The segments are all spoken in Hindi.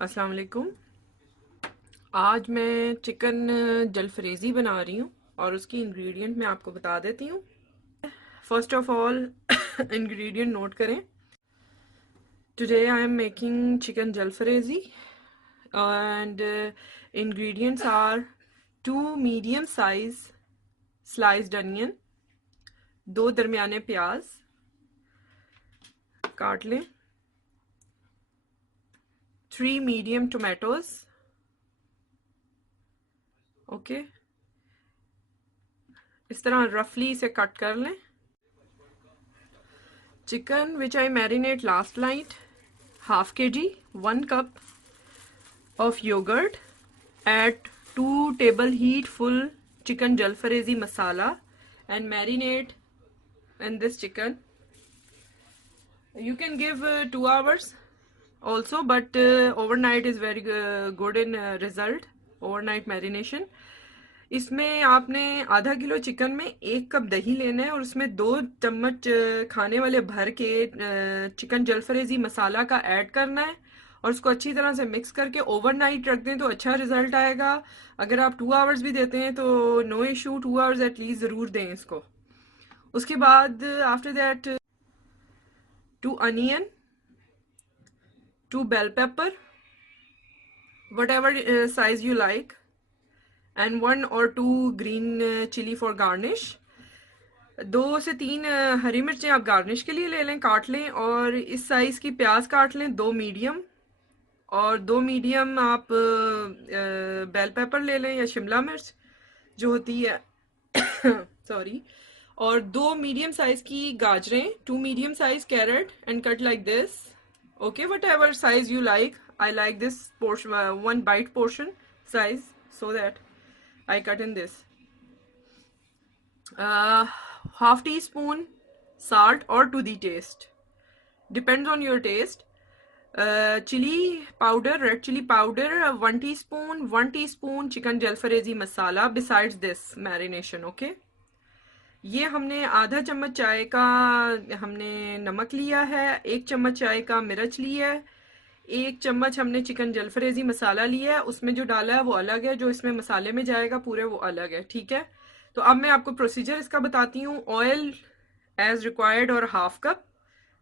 अस्सलाम वालेकुम। आज मैं चिकन जलफ्रेज़ी बना रही हूँ और उसकी इंग्रेडिएंट मैं आपको बता देती हूँ। First of all ingredient note करें। Today I am making chicken jalfrezi and ingredients are 2 medium size sliced onion, 2 दरमियाने प्याज काट लें, 3 मीडियम टोमेटोज। ओके, इस तरह रफली इसे कट कर लें। Chicken which I marinate last night, half kg, 1 cup of yogurt, add 2 table heat full chicken jalfrezi masala and marinate in this chicken. You can give 2 hours also, but overnight is very good in result, overnight marination. इसमें आपने आधा किलो चिकन में 1 कप दही लेना है और उसमें 2 चम्मच खाने वाले भर के चिकन जलफ्रेजी मसाला का ऐड करना है और उसको अच्छी तरह से मिक्स करके ओवरनाइट रख दें तो अच्छा रिजल्ट आएगा। अगर आप 2 आवर्स भी देते हैं तो नो इशू, 2 आवर्स एटलीस्ट ज़रूर दें इसको। उसके बाद after that 2 onion, 2 bell pepper, whatever size you like, and 1 or 2 green chilli for garnish. 2 से 3 हरी मिर्चें आप गार्निश के लिए ले लें, काट लें। और इस साइज की प्याज काट लें, 2 मीडियम, और 2 मीडियम आप बेल पेपर ले लें या शिमला मिर्च जो होती है सॉरी। और 2 मीडियम साइज की गाजरें, 2 medium size carrot and cut like this. Okay, what ever size you like, I like this portion, 1 bite portion size, so that I cut in this. Half teaspoon salt or to the taste, depends on your taste. Chili powder, red chili powder, 1 teaspoon, 1 teaspoon chicken jalfrezi masala besides this marination. Okay, ये हमने आधा चम्मच चाय का हमने नमक लिया है, 1 चम्मच चाय का मिर्च लिया है, 1 चम्मच हमने चिकन जलफ्रेजी मसाला लिया है। उसमें जो डाला है वो अलग है, जो इसमें मसाले में जाएगा पूरे वो अलग है। ठीक है, तो अब मैं आपको प्रोसीजर इसका बताती हूँ। ऑयल एज रिक्वायर्ड और हाफ कप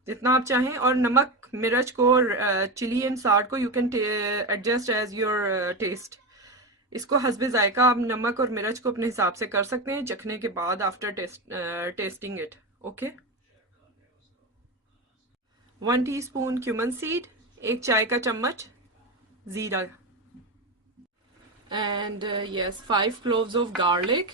जितना आप चाहें, और नमक मिर्च को चिली एंड साल्ट को you can adjust as your taste. इसको हस्बे जायका आप नमक और मिर्च को अपने हिसाब से कर सकते हैं चखने के बाद after testing it. Okay, 1 teaspoon cumin seed, 1 चाय का चम्मच जीरा, and yes 5 cloves of garlic,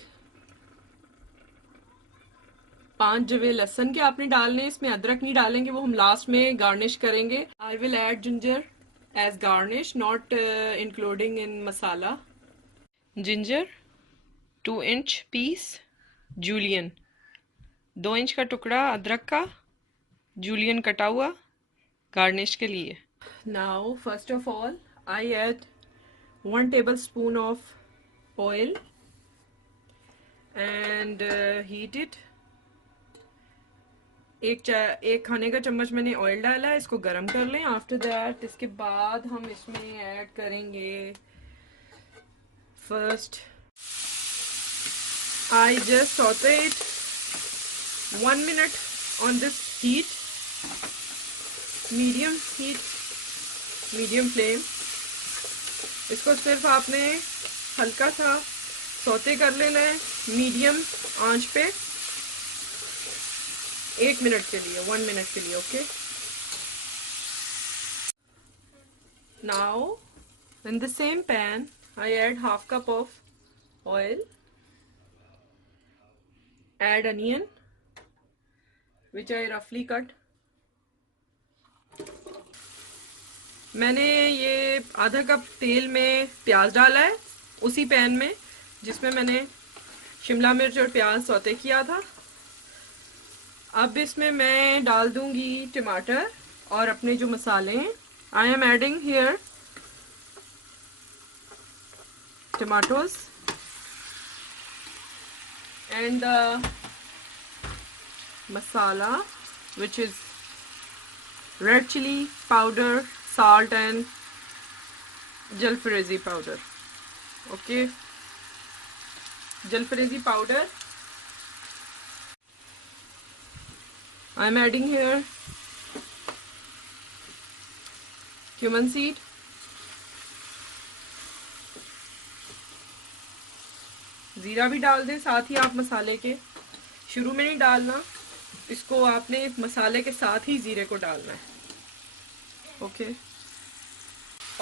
5 जवे लहसुन के आपने डालने, इसमें अदरक नहीं डालेंगे, वो हम लास्ट में गार्निश करेंगे। I will add ginger as garnish, not including in masala. Ginger 2 inch piece, julienne 2 inch का टुकड़ा अदरक का, जूलियन कटा हुआ गार्निश के लिए। Now first of all I add 1 tablespoon of oil and heat it. एक खाने का चम्मच मैंने ऑयल डाला है, इसको गरम कर लें। आफ्टर दैट इसके बाद हम इसमें ऐड करेंगे first, I just saute it 1 minute on this heat, medium heat, medium flame. इसको सिर्फ आपने हल्का सा सौते कर लेना है मीडियम आंच पे 1 मिनट के लिए, 1 मिनट के लिए। Okay, now in the same pan I add half cup of oil, add onion which I roughly cut. मैंने ये आधा कप तेल में प्याज डाला है उसी पैन में जिसमें मैंने शिमला मिर्च और प्याज सौते किया था। अब इसमें मैं डाल दूंगी टमाटर और अपने जो मसाले हैं। I am adding here tomatoes and the masala, which is red chili powder, salt and jalfrezi powder. Okay, jalfrezi powder. I am adding here cumin seed, जीरा भी डाल दें साथ ही आप मसाले के. शुरू में नहीं डालना इसको, आपने मसाले के साथ ही जीरे को डालना है. ओके.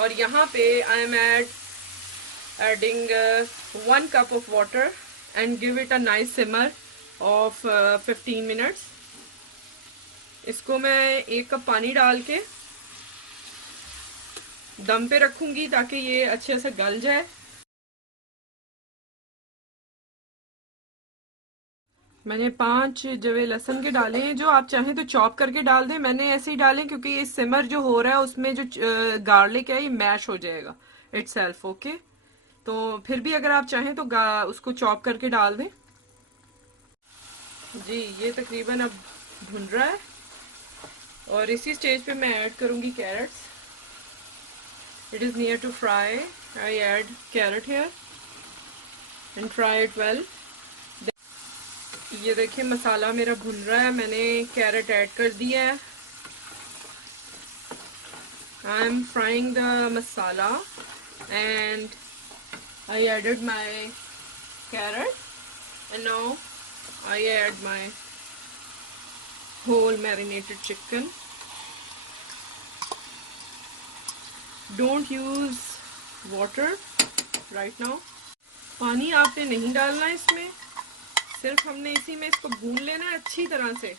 और यहाँ पे I am adding 1 cup of water and give it a nice simmer of 15 minutes. इसको मैं 1 कप पानी डाल के दम पे रखूंगी ताकि ये अच्छे से गल जाए. मैंने 5 जवे लहसुन के डाले हैं. जो आप चाहें तो चॉप करके डाल दें. मैंने ऐसे ही डाले क्योंकि ये सिमर जो हो रहा है उसमें जो गार्लिक है ये मैश हो जाएगा इटसेल्फ. ओके. तो फिर भी अगर आप चाहें तो उसको चॉप करके डाल दें. जी ये तकरीबन अब भुन रहा है और इसी स्टेज पे मैं ऐड करूंगी carrots. It is near to fry. I add carrot here and fry it well. ये देखिए मसाला मेरा भुन रहा है. मैंने कैरेट ऐड कर दिया है. I am frying the masala and I added my carrot and now I add my whole marinated chicken. Don't use water right now. पानी आपने नहीं डालना इसमें, सिर्फ हमने इसी में इसको भून लेना है अच्छी तरह से.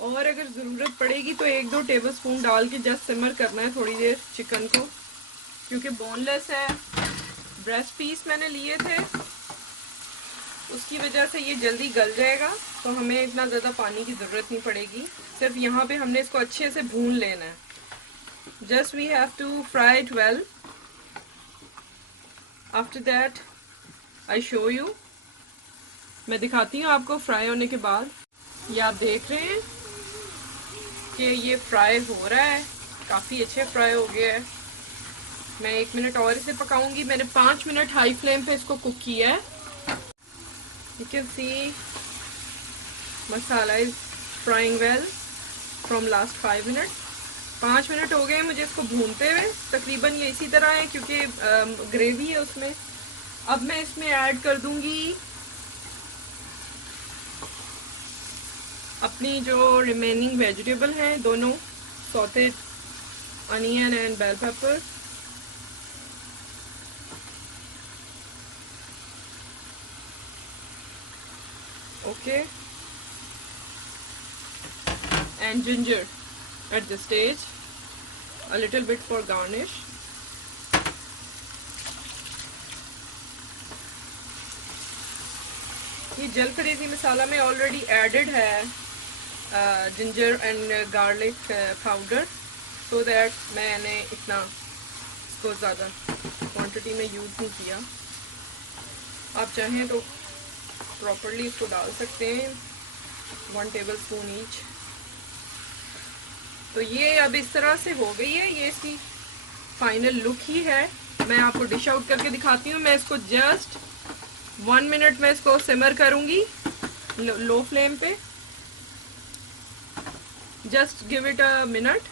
और अगर ज़रूरत पड़ेगी तो 1-2 टेबलस्पून डाल के जस्ट सिमर करना है थोड़ी देर चिकन को, क्योंकि बोनलेस है. ब्रेस्ट पीस मैंने लिए थे उसकी वजह से ये जल्दी गल जाएगा, तो हमें इतना ज़्यादा पानी की ज़रूरत नहीं पड़ेगी. सिर्फ यहाँ पे हमने इसको अच्छे से भून लेना है. Just we have to fry it well. After that I show you. मैं दिखाती हूँ आपको फ्राई होने के बाद. ये आप देख रहे हैं कि ये फ्राई हो रहा है, काफ़ी अच्छे फ्राई हो गया है. मैं 1 मिनट और इसे पकाऊंगी. मैंने 5 मिनट हाई फ्लेम पे इसको कुक किया है. You can see masala is frying well from last 5 minute. 5 minute हो गए मुझे इसको भूनते हुए. तकरीबन ये इसी तरह है क्योंकि ग्रेवी है उसमें. अब मैं इसमें ऐड कर दूंगी अपनी जो रिमेनिंग वेजिटेबल हैं, दोनों sauteed onion and bell pepper. Okay, and ginger at this stage, a little bit for garnish. ये जलफरेजी मसाला में ऑलरेडी एडेड है ginger and garlic powder, so that मैंने इतना इसको ज़्यादा क्वांटिटी में यूज़ नहीं किया. आप चाहें तो प्रॉपरली इसको डाल सकते हैं 1 टेबलस्पून ईच. तो ये अब इस तरह से हो गई है. ये इसकी फाइनल लुक ही है. मैं आपको डिश आउट करके दिखाती हूँ. मैं इसको जस्ट 1 मिनट में इसको सिमर करूँगी लो फ्लेम पे. Just give it a minute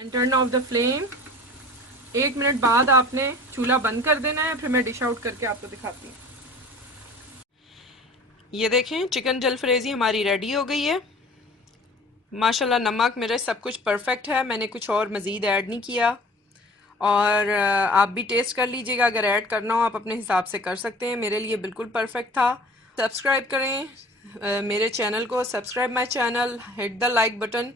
and turn off the flame. 1 minute बाद आपने चूल्हा बंद कर देना है. फिर मैं डिश आउट करके आपको दिखाती हूँ. ये देखें चिकन जलफरेजी हमारी रेडी हो गई है. माशाल्लाह नमक मेरे सब कुछ परफेक्ट है. मैंने कुछ और मज़ीद ऐड नहीं किया. और आप भी टेस्ट कर लीजिएगा. अगर ऐड करना हो आप अपने हिसाब से कर सकते हैं. मेरे लिए बिल्कुल परफेक्ट था. सब्सक्राइब करें मेरे चैनल को. Subscribe my channel. Hit the like button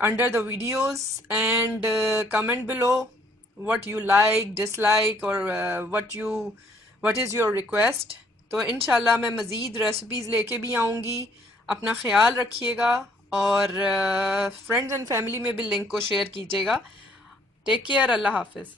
under the videos and comment below what you like, dislike और व्हाट इज़ योर रिक्वेस्ट. तो इंशाल्लाह मैं मज़ीद रेसिपीज़ लेके भी आऊँगी. अपना ख्याल रखिएगा और फ्रेंड्स एंड फैमिली में भी लिंक को शेयर कीजिएगा. Take care. अल्लाह हाफिज़.